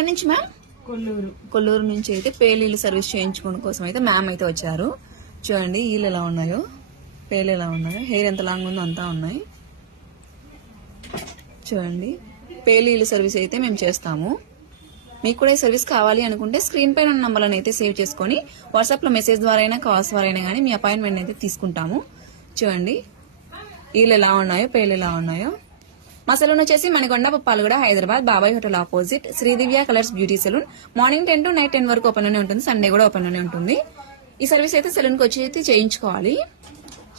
ఎక్కడి నుంచి మ్యామ్? కొల్లూరు నుంచి అయితే పేలీలు సర్వీస్ చేయించుకోవడం కోసం అయితే మ్యామ్ అయితే వచ్చారు. చూడండి వీళ్ళు ఎలా ఉన్నాయో, పేలు ఎలా ఉన్నాయో, హెయిర్ ఎంత లాంగ్ ఉందో అంతా ఉన్నాయి. చూడండి పేలీలు సర్వీస్ అయితే మేము చేస్తాము. మీకు కూడా ఈ సర్వీస్ కావాలి అనుకుంటే స్క్రీన్ పైన ఉన్న నంబర్లను అయితే సేవ్ చేసుకుని వాట్సాప్ లో మెసేజ్ ద్వారా అయినా కాల్స్ ద్వారా అయినా కానీ మీ అపాయింట్మెంట్ అయితే తీసుకుంటాము. చూడండి వీళ్ళు ఎలా ఉన్నాయో, పేలు ఎలా ఉన్నాయో. మా సెలూన్ వచ్చేసి Manikonda, Puppalaguda, Hyderabad, Babai hotel opposite Sridivya colours beauty salon. Morning 10 to night 10 వరకు ఓపెన్ లోనే ఉంటుంది. సండే కూడా ఓపెన్ లోనే ఉంటుంది. ఈ సర్వీస్ అయితే సెలూన్ కి వచ్చి అయితే చేయించుకోవాలి.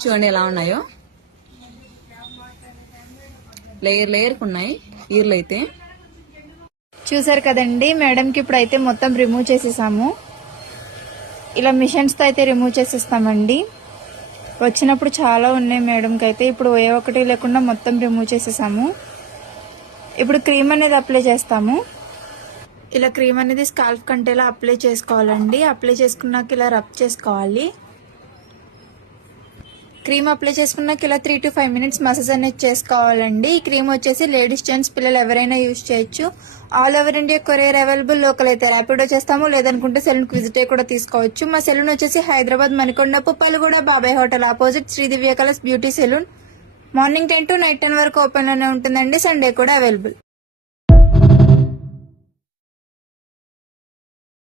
చూడండి ఎలా ఉన్నాయో, లేయర్ ఉన్నాయి ఈర్లు అయితే. చూసారు కదండి, మేడంకి ఇప్పుడు అయితే మొత్తం రిమూవ్ చేసేసాము. ఇలా మిషన్స్ తో అయితే రిమూవ్ చేసేస్తామండి. వచ్చినప్పుడు చాలా ఉన్నాయి మేడంకి అయితే, ఇప్పుడు ఏ ఒక్కటి లేకుండా మొత్తం రిమూవ్ చేసేసాము. ఇప్పుడు క్రీమ్ అనేది అప్లై చేస్తాము. ఇలా క్రీమ్ అనేది స్కాల్ప్ కంటేలా అప్లై చేసుకోవాలండి. అప్లై చేసుకున్నాక ఇలా రబ్ చేసుకోవాలి. క్రీమ్ అప్లై చేసుకున్నాక ఇలా 3 to 5 minutes మసాజ్ అనేది చేసుకోవాలండి. ఈ క్రీమ్ వచ్చేసి లేడీస్, జెంట్స్, పిల్లలు ఎవరైనా యూజ్ చేయొచ్చు. All over India courier available. Local అయితే ర్యాపిడో చేస్తాము, లేదనుకుంటే సెలూన్ కి విజిట్ కూడా తీసుకోవచ్చు. మా సెలూన్ వచ్చేసి Hyderabad Manikonda, Puppalaguda, Babai hotel opposite Sridivya colours beauty salon. Morning 10 to night 10 వరకు ఓపెన్ లోనే ఉంటుందండి. సండే కూడా అవైలబుల్.